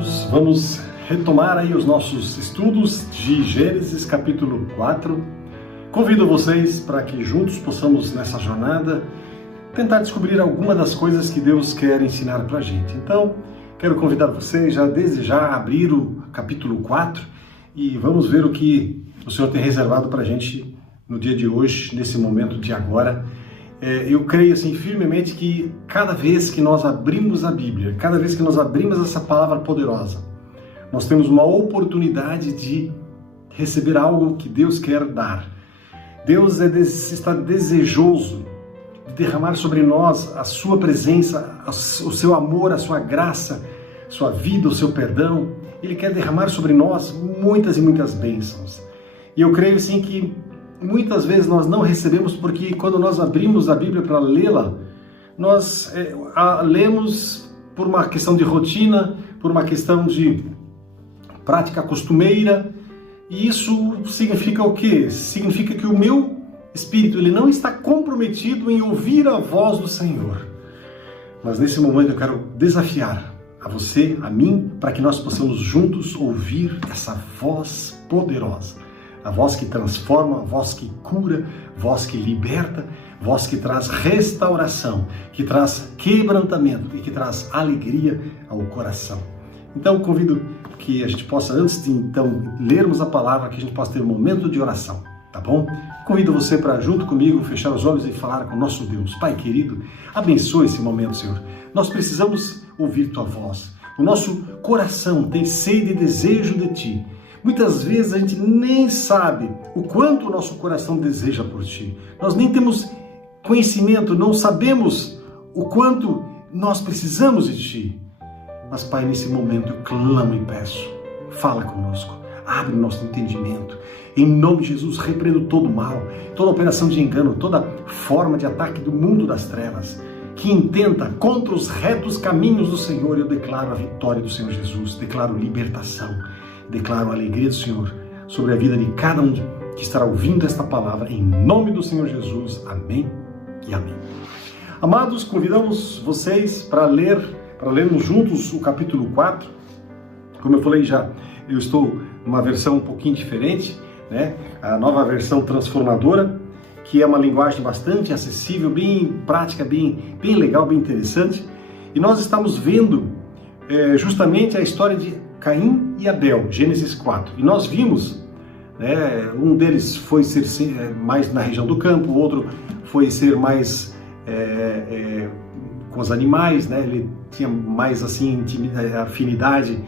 amados, vamos retomar aí os nossos estudos de Gênesis capítulo 4. Convido vocês para que juntos possamos nessa jornada tentar descobrir alguma das coisas que Deus quer ensinar para a gente. Então, quero convidar vocês desde já a abrir o capítulo 4 e vamos ver o que o Senhor tem reservado para a gente no dia de hoje, nesse momento de agora. Eu creio assim firmemente que cada vez que nós abrimos a Bíblia, cada vez que nós abrimos essa palavra poderosa, nós temos uma oportunidade de receber algo que Deus quer dar. Deus está desejoso de derramar sobre nós a sua presença, o seu amor, a sua graça, a sua vida, o seu perdão. Ele quer derramar sobre nós muitas e muitas bênçãos. E eu creio sim que muitas vezes nós não recebemos porque quando nós abrimos a Bíblia para lê-la, nós a lemos por uma questão de rotina, por uma questão de prática costumeira, e isso significa o quê? Significa que o meu espírito ele não está comprometido em ouvir a voz do Senhor. Mas nesse momento eu quero desafiar a você, a mim, para que nós possamos juntos ouvir essa voz poderosa. A voz que transforma, a voz que cura, a voz que liberta, a voz que traz restauração, que traz quebrantamento e que traz alegria ao coração. Então, convido que a gente possa, antes de então lermos a palavra, que a gente possa ter um momento de oração, tá bom? Convido você para, junto comigo, fechar os olhos e falar com o nosso Deus. Pai querido, abençoe esse momento, Senhor. Nós precisamos ouvir Tua voz. O nosso coração tem sede e desejo de Ti. Muitas vezes a gente nem sabe o quanto o nosso coração deseja por Ti. Nós nem temos conhecimento, não sabemos o quanto nós precisamos de Ti. Mas, Pai, nesse momento eu clamo e peço, fala conosco, abre o nosso entendimento. Em nome de Jesus, repreendo todo mal, toda operação de engano, toda forma de ataque do mundo das trevas, que intenta contra os retos caminhos do Senhor. Eu declaro a vitória do Senhor Jesus, declaro libertação, declaro a alegria do Senhor sobre a vida de cada um que estará ouvindo esta palavra, em nome do Senhor Jesus. Amém e amém. Amados, convidamos vocês para lermos juntos o capítulo 4. Como eu falei já, eu estou numa versão um pouquinho diferente, né? A nova versão transformadora, que é uma linguagem bastante acessível, bem prática, bem legal, bem interessante. E nós estamos vendo justamente a história de Caim e Abel, Gênesis 4. E nós vimos, né, um deles foi ser mais na região do campo, o outro foi ser mais com os animais, né? Ele tinha mais assim afinidade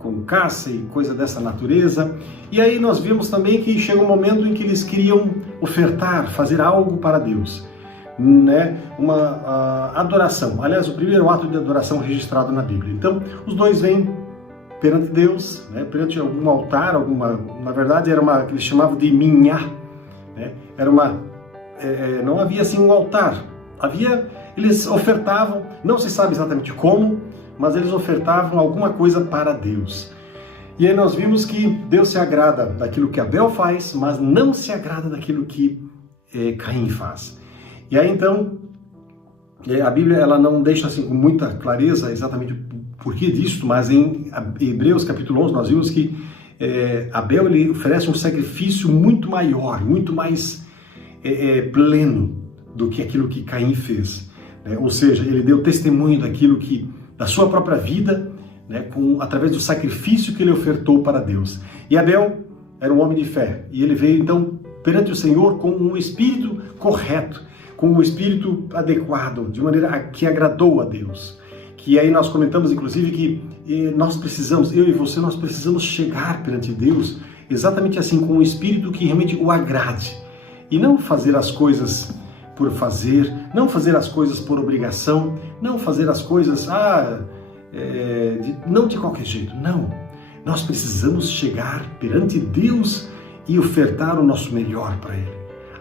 com caça e coisa dessa natureza. E aí nós vimos também que chega um momento em que eles queriam ofertar, fazer algo para Deus, né? Uma adoração. Aliás, o primeiro ato de adoração registrado na Bíblia. Então, os dois vêm perante Deus, né? Perante algum altar, na verdade era que eles chamavam de minhá, né? Era não havia assim um altar, eles ofertavam, não se sabe exatamente como, mas eles ofertavam alguma coisa para Deus. E aí nós vimos que Deus se agrada daquilo que Abel faz, mas não se agrada daquilo que Caim faz. E aí então, a Bíblia ela não deixa assim com muita clareza exatamente o porquê disso, mas em Hebreus capítulo 11 nós vimos que Abel ele oferece um sacrifício muito maior, muito mais pleno do que aquilo que Caim fez. Ou seja, ele deu testemunho da sua própria vida, né, através do sacrifício que ele ofertou para Deus. E Abel era um homem de fé, e ele veio então perante o Senhor com um espírito correto, com um espírito adequado, de maneira que agradou a Deus. Que aí nós comentamos inclusive que nós precisamos, eu e você, nós precisamos chegar perante Deus exatamente assim, com um espírito que realmente o agrade, e não fazer as coisas por fazer, não fazer as coisas por obrigação, não fazer as coisas não de qualquer jeito, não. Nós precisamos chegar perante Deus e ofertar o nosso melhor para Ele,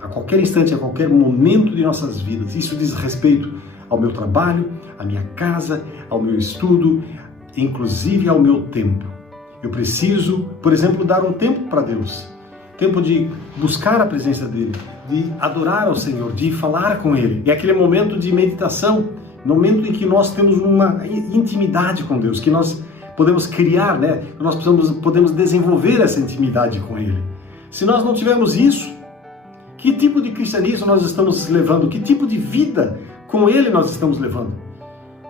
a qualquer instante, a qualquer momento de nossas vidas. Isso diz respeito ao meu trabalho, à minha casa, ao meu estudo, inclusive ao meu tempo. Eu preciso, por exemplo, dar um tempo para Deus, tempo de buscar a presença dEle, de adorar ao Senhor, de falar com Ele. É aquele momento de meditação, momento em que nós temos uma intimidade com Deus, que nós podemos criar, né? Nós podemos desenvolver essa intimidade com Ele. Se nós não tivermos isso, que tipo de cristianismo nós estamos levando? Que tipo de vida com Ele nós estamos levando?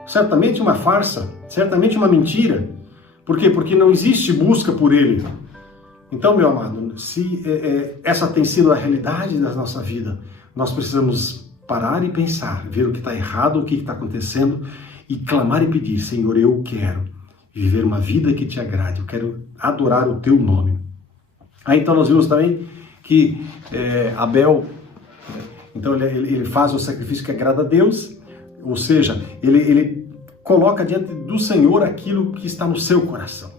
Certamente uma farsa, certamente uma mentira. Por quê? Porque não existe busca por Ele. Então, meu amado, se essa tem sido a realidade da nossa vida, nós precisamos parar e pensar, ver o que está errado, o que está acontecendo e clamar e pedir: Senhor, eu quero viver uma vida que te agrade, eu quero adorar o teu nome. Aí então nós vimos também que Abel, então ele faz o sacrifício que agrada a Deus, ou seja, ele coloca diante do Senhor aquilo que está no seu coração.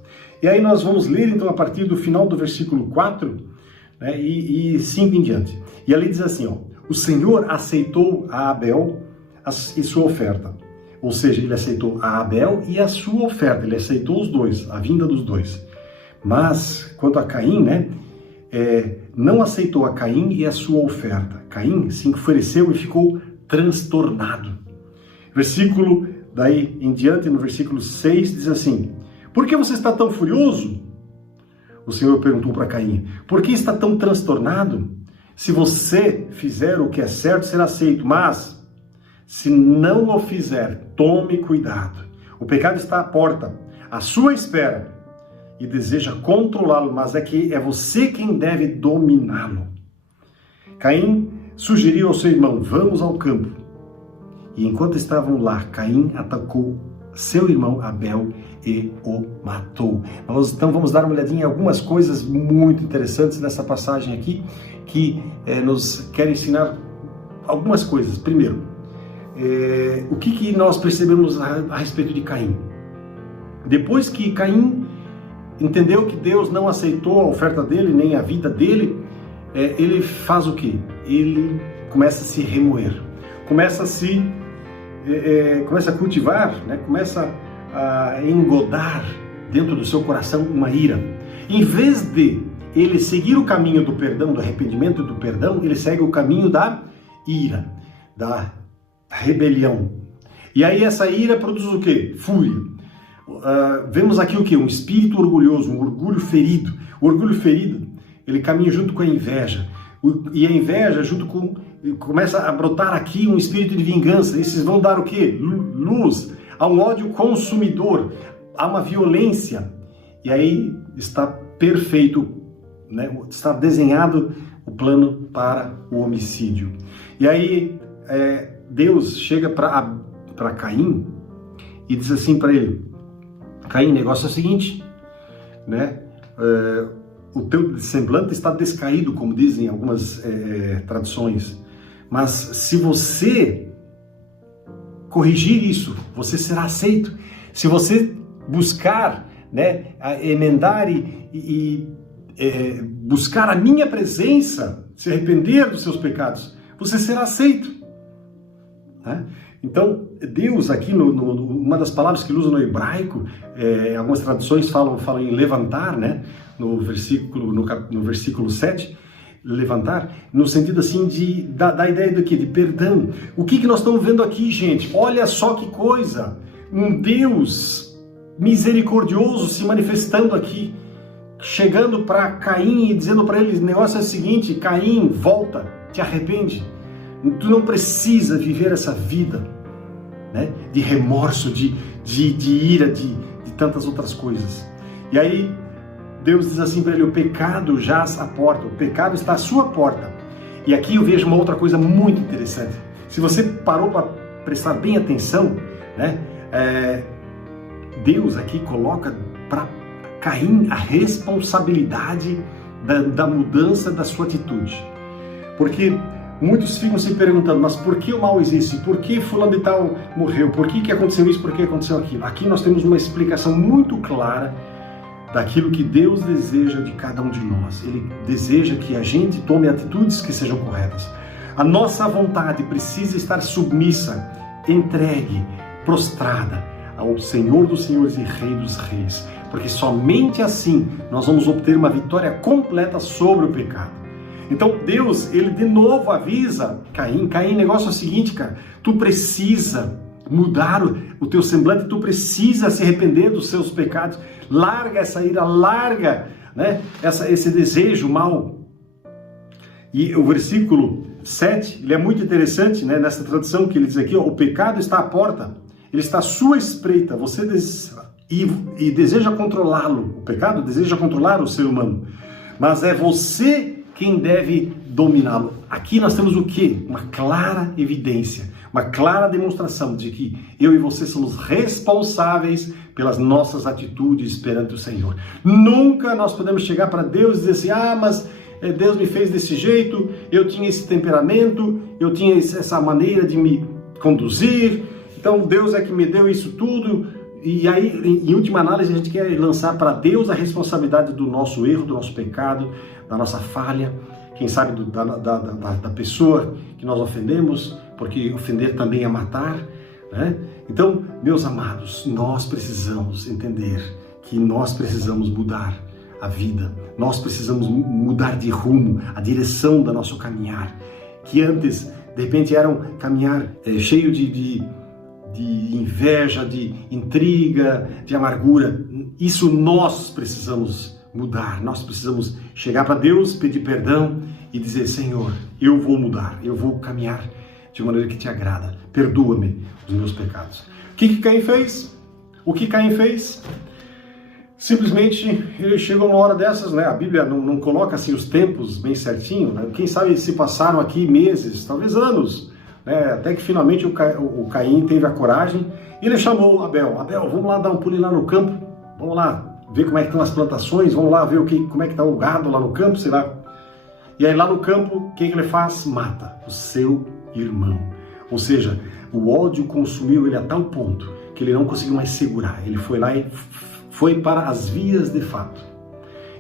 E aí nós vamos ler então a partir do final do versículo 4, né, e 5 em diante. E ali diz assim, ó: o Senhor aceitou a Abel e sua oferta. Ou seja, ele aceitou a Abel e a sua oferta, ele aceitou os dois, a vinda dos dois. Mas, quanto a Caim, né, não aceitou a Caim e a sua oferta. Caim se enfureceu e ficou transtornado. Versículo, daí em diante, no versículo 6, diz assim: por que você está tão furioso? O Senhor perguntou para Caim: por que está tão transtornado? Se você fizer o que é certo, será aceito, mas se não o fizer, tome cuidado. O pecado está à porta, à sua espera, e deseja controlá-lo, mas é você quem deve dominá-lo. Caim sugeriu ao seu irmão: vamos ao campo. E enquanto estavam lá, Caim atacou seu irmão Abel e o matou. Então vamos dar uma olhadinha em algumas coisas muito interessantes nessa passagem aqui, que nos quer ensinar algumas coisas. Primeiro, o que nós percebemos a respeito de Caim? Depois que Caim entendeu que Deus não aceitou a oferta dele, nem a vida dele, ele faz o quê? Ele começa a se remoer, começa a cultivar, né? Começa a engodar dentro do seu coração uma ira. Em vez de ele seguir o caminho do perdão, do arrependimento e do perdão, ele segue o caminho da ira, da rebelião. E aí essa ira produz o quê? Fúria. Vemos aqui o quê? Um espírito orgulhoso, um orgulho ferido. O orgulho ferido, ele caminha junto com a inveja. E a inveja, começa a brotar aqui um espírito de vingança. Esses vão dar o quê? Luz a um ódio consumidor, a uma violência. E aí está perfeito, né? Está desenhado o plano para o homicídio. E aí Deus chega para Caim e diz assim para ele: Caim, o negócio é o seguinte, né? O teu semblante está descaído, como dizem algumas traduções, mas se você corrigir isso, você será aceito. Se você buscar, né, emendar e buscar a minha presença, se arrepender dos seus pecados, você será aceito. Né? Então, Deus aqui, uma das palavras que ele usa no hebraico, algumas traduções falam em levantar, né? No versículo 7, levantar, no sentido assim da ideia do quê? De perdão. O que nós estamos vendo aqui, gente? Olha só que coisa! Um Deus misericordioso se manifestando aqui, chegando para Caim e dizendo para ele: o negócio é o seguinte, Caim, volta, te arrepende. Tu não precisa viver essa vida, né, de remorso, de ira, de tantas outras coisas. E aí Deus diz assim para ele: o pecado jaz à porta, o pecado está à sua porta. E aqui eu vejo uma outra coisa muito interessante. Se você parou para prestar bem atenção, né, Deus aqui coloca para Caim a responsabilidade da mudança da sua atitude. Porque muitos ficam se perguntando: mas por que o mal existe? Por que fulano de tal morreu? Por que aconteceu isso? Por que aconteceu aquilo? Aqui nós temos uma explicação muito clara daquilo que Deus deseja de cada um de nós. Ele deseja que a gente tome atitudes que sejam corretas. A nossa vontade precisa estar submissa, entregue, prostrada ao Senhor dos Senhores e Rei dos Reis, porque somente assim nós vamos obter uma vitória completa sobre o pecado. Então Deus, ele de novo avisa Caim: Caim, o negócio é o seguinte, cara, tu precisa mudar o teu semblante, tu precisa se arrepender dos seus pecados. Larga essa ira, larga, né, esse desejo mau. E o versículo 7, ele é muito interessante, né, nessa tradução que ele diz aqui, ó, o pecado está à porta, ele está à sua espreita, você deseja controlá-lo. O pecado deseja controlar o ser humano, mas é você quem deve dominá-lo. Aqui nós temos o quê? Uma clara evidência, uma clara demonstração de que eu e você somos responsáveis pelas nossas atitudes perante o Senhor. Nunca nós podemos chegar para Deus e dizer assim, mas Deus me fez desse jeito, eu tinha esse temperamento, eu tinha essa maneira de me conduzir, então Deus é que me deu isso tudo. E aí, em última análise, a gente quer lançar para Deus a responsabilidade do nosso erro, do nosso pecado, da nossa falha, quem sabe da pessoa que nós ofendemos, porque ofender também é matar, né? Então, meus amados, nós precisamos entender que nós precisamos mudar a vida, nós precisamos mudar de rumo, a direção do nosso caminhar, que antes, de repente, era um caminhar cheio de inveja, de intriga, de amargura. Isso nós precisamos mudar, nós precisamos chegar para Deus, pedir perdão e dizer, Senhor, eu vou mudar, eu vou caminhar de maneira que te agrada, perdoa-me os meus pecados. O que Caim fez? O que Caim fez? Simplesmente ele chegou uma hora dessas, né? A Bíblia não coloca assim os tempos bem certinho, né? Quem sabe se passaram aqui meses, talvez anos, né? Até que finalmente o Caim teve a coragem e ele chamou Abel. Abel, vamos lá dar um pulinho lá no campo, vamos lá ver como é que estão as plantações, vamos lá ver como é que está o gado lá no campo, sei lá. E aí lá no campo, o que ele faz? Mata o seu irmão. Ou seja, o ódio consumiu ele a tal ponto que ele não conseguiu mais segurar. Ele foi lá e foi para as vias de fato.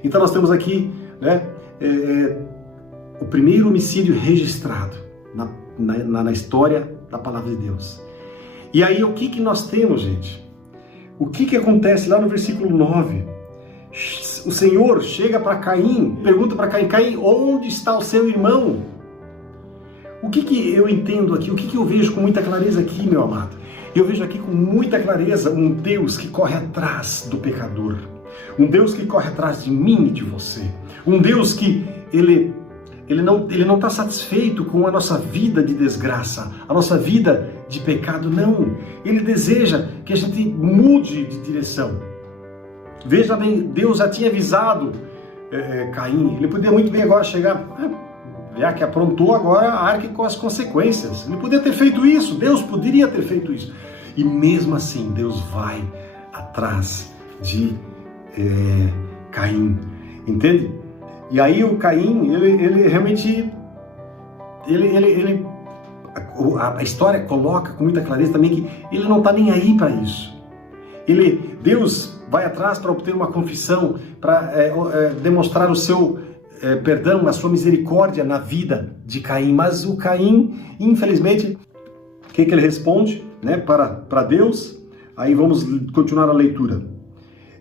Então nós temos aqui, né, o primeiro homicídio registrado na história da palavra de Deus. E aí o que nós temos, gente? O que acontece lá no versículo 9? O Senhor chega para Caim, pergunta para Caim, Caim, onde está o seu irmão? O que eu entendo aqui? O que eu vejo com muita clareza aqui, meu amado? Eu vejo aqui com muita clareza um Deus que corre atrás do pecador. Um Deus que corre atrás de mim e de você. Um Deus que ele não está satisfeito com a nossa vida de desgraça, a nossa vida de pecado, não. Ele deseja que a gente mude de direção. Veja bem, Deus já tinha avisado Caim. Ele podia muito bem agora chegar, já que aprontou, agora arque com as consequências. Ele podia ter feito isso, Deus poderia ter feito isso. E mesmo assim, Deus vai atrás de Caim, entende? E aí o Caim, ele realmente, a história coloca com muita clareza também que ele não está nem aí para isso. Deus vai atrás para obter uma confissão, para demonstrar o seu perdão, a sua misericórdia na vida de Caim. Mas o Caim, infelizmente, o que ele responde, né, para Deus? Aí vamos continuar a leitura.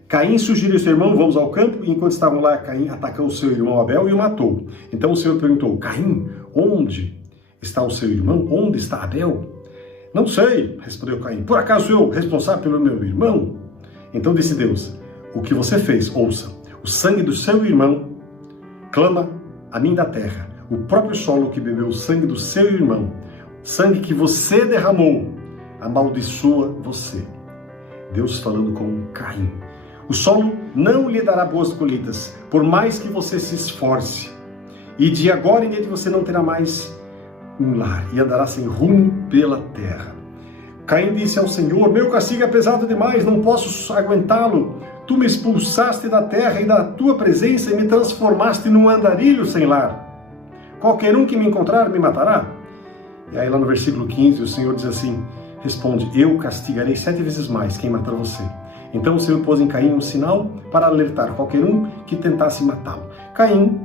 Caim sugeriu seu irmão, vamos ao campo, e enquanto estavam lá, Caim atacou seu irmão Abel e o matou. Então o Senhor perguntou, Caim, onde está o seu irmão? Onde está Abel? Não sei, respondeu Caim. Por acaso eu responsável pelo meu irmão? Então disse Deus, o que você fez, ouça, o sangue do seu irmão clama a mim da terra, o próprio solo que bebeu o sangue do seu irmão, sangue que você derramou, amaldiçoa você. Deus falando com Caim. O solo não lhe dará boas colheitas, por mais que você se esforce. E de agora em diante você não terá mais um lar, e andará sem rumo pela terra. Caim disse ao Senhor, meu castigo é pesado demais, não posso aguentá-lo. Tu me expulsaste da terra e da tua presença e me transformaste num andarilho sem lar. Qualquer um que me encontrar me matará. E aí lá no versículo 15 o Senhor diz assim, responde, eu castigarei 7 vezes mais quem matar você. Então o Senhor pôs em Caim um sinal para alertar qualquer um que tentasse matá-lo. Caim,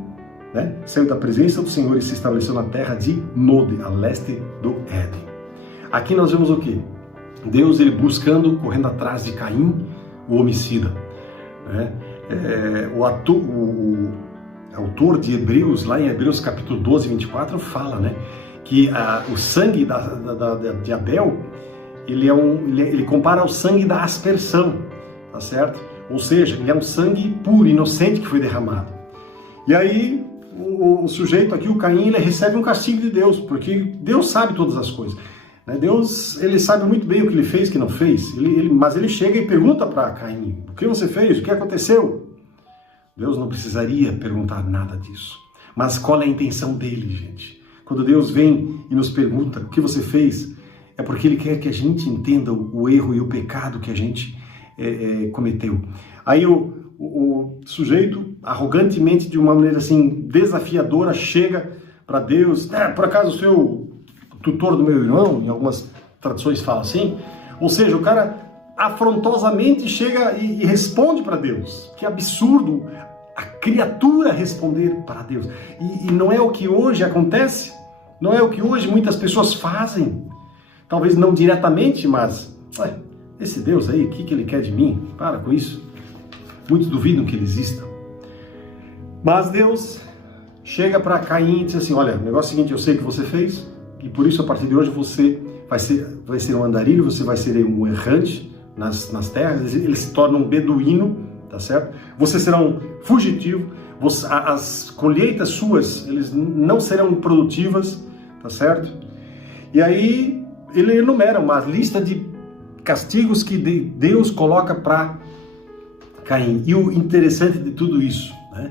né, saiu da presença do Senhor e se estabeleceu na terra de Nod, a leste do Éden. Aqui nós vemos o quê? Deus ele buscando, correndo atrás de Caim, o homicida. Né? O autor de Hebreus, lá em Hebreus capítulo 12, 24, fala, né, que o sangue de Abel, ele compara ao sangue da aspersão, tá certo? Ou seja, ele é um sangue puro, inocente que foi derramado. E aí o sujeito aqui, o Caim, ele recebe um castigo de Deus, porque Deus sabe todas as coisas. Deus, ele sabe muito bem o que ele fez, o que não fez, mas ele chega e pergunta para Caim: o que você fez? O que aconteceu? Deus não precisaria perguntar nada disso. Mas qual é a intenção dele, gente? Quando Deus vem e nos pergunta o que você fez, é porque ele quer que a gente entenda o erro e o pecado que a gente cometeu. Aí o sujeito, arrogantemente, de uma maneira assim desafiadora, chega para Deus: por acaso o senhor tutor do meu irmão? Em algumas traduções fala assim. Ou seja, o cara afrontosamente chega e responde para Deus. Que absurdo a criatura responder para Deus. E não é o que hoje acontece, não é o que hoje muitas pessoas fazem. Talvez não diretamente, mas esse Deus aí, o que ele quer de mim? Para com isso. Muitos duvidam que ele exista. Mas Deus chega para Caim e diz assim: olha, o negócio é o seguinte, eu sei o que você fez, e por isso a partir de hoje você vai ser um andarilho, você vai ser um errante nas terras, ele se torna um beduíno, tá certo? Você será um fugitivo, as colheitas suas, eles não serão produtivas, tá certo? E aí ele enumera uma lista de castigos que Deus coloca para Caim. E o interessante de tudo isso, né?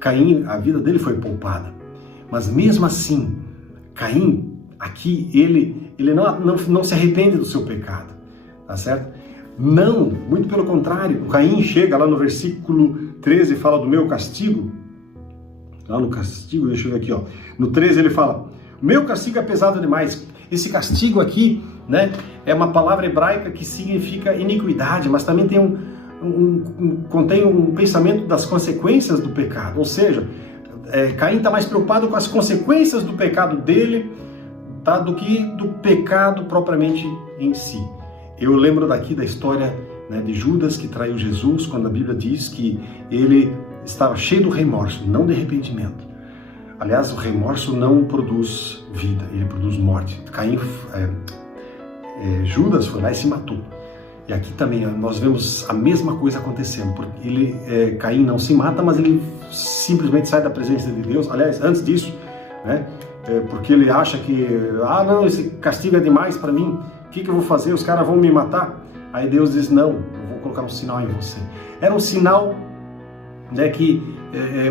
Caim, a vida dele foi poupada, mas mesmo assim, Caim, aqui, ele não se arrepende do seu pecado, tá certo? Não, muito pelo contrário. O Caim chega lá no versículo 13 e fala do meu castigo. Lá no castigo, deixa eu ver aqui, ó. No 13 ele fala: meu castigo é pesado demais. Esse castigo aqui, né, é uma palavra hebraica que significa iniquidade, mas também tem contém um pensamento das consequências do pecado. Ou seja, Caim está mais preocupado com as consequências do pecado dele, tá, do que do pecado propriamente em si. Eu lembro daqui da história, né, de Judas, que traiu Jesus, quando a Bíblia diz que ele estava cheio do remorso, não de arrependimento. Aliás, o remorso não produz vida, ele produz morte. Judas foi lá e se matou. E aqui também nós vemos a mesma coisa acontecendo, porque Caim não se mata, mas ele simplesmente sai da presença de Deus. Aliás, antes disso, né, porque ele acha que, não, esse castigo é demais para mim, o que eu vou fazer? Os caras vão me matar? Aí Deus diz: não, eu vou colocar um sinal em você. Era um sinal, né, que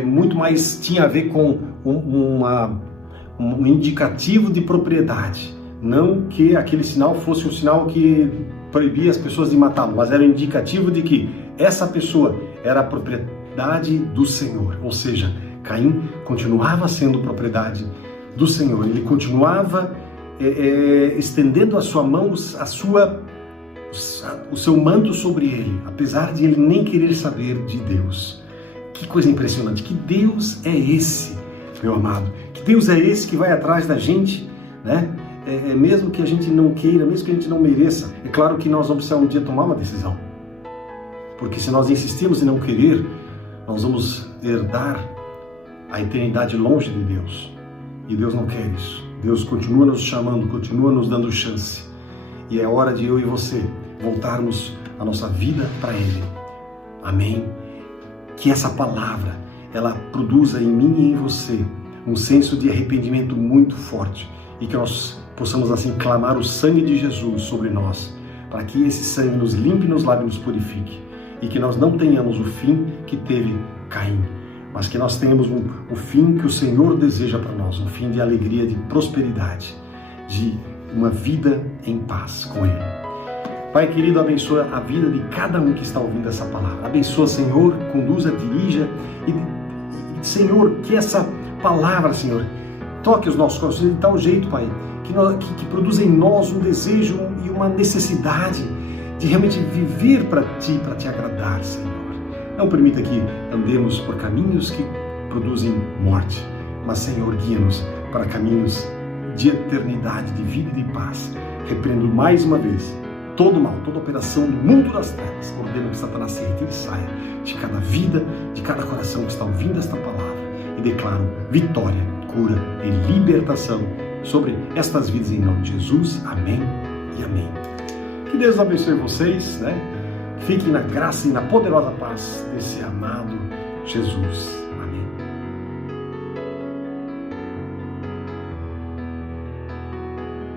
muito mais tinha a ver com um indicativo de propriedade. Não que aquele sinal fosse um sinal que proibia as pessoas de matá-lo, mas era um indicativo de que essa pessoa era a propriedade do Senhor. Ou seja, Caim continuava sendo propriedade do Senhor. Ele continuava estendendo a sua mão, o seu manto sobre ele, apesar de ele nem querer saber de Deus. Que coisa impressionante! Que Deus é esse, meu amado? Que Deus é esse que vai atrás da gente, né? Mesmo que a gente não queira, mesmo que a gente não mereça. É claro que nós vamos precisar um dia tomar uma decisão, porque se nós insistirmos em não querer, nós vamos herdar a eternidade longe de Deus, e Deus não quer isso. Deus continua nos chamando, continua nos dando chance, e é hora de eu e você voltarmos a nossa vida para Ele. Amém? Que essa palavra, ela produza em mim e em você um senso de arrependimento muito forte, e que nós possamos assim clamar o sangue de Jesus sobre nós, para que esse sangue nos limpe, nos lave e nos purifique, e que nós não tenhamos o fim que teve Caim, mas que nós tenhamos o fim que o Senhor deseja para nós, um fim de alegria, de prosperidade, de uma vida em paz com Ele. Pai querido, abençoa a vida de cada um que está ouvindo essa palavra. Abençoa, Senhor, conduza, dirija, e Senhor, que essa palavra, Senhor, toque os nossos corações de tal jeito, Pai, que produza em nós um desejo e uma necessidade de realmente viver para Ti, para Te agradar, Senhor. Não permita que andemos por caminhos que produzem morte, mas, Senhor, guia-nos para caminhos de eternidade, de vida e de paz. Repreendo mais uma vez todo mal, toda operação do mundo das trevas. Ordeno que Satanás se retire e saia de cada vida, de cada coração que está ouvindo esta palavra, e declaro vitória, cura e libertação sobre estas vidas em nome de Jesus. Amém. e amém. Que Deus abençoe vocês, né? Fiquem na graça e na poderosa paz desse amado Jesus.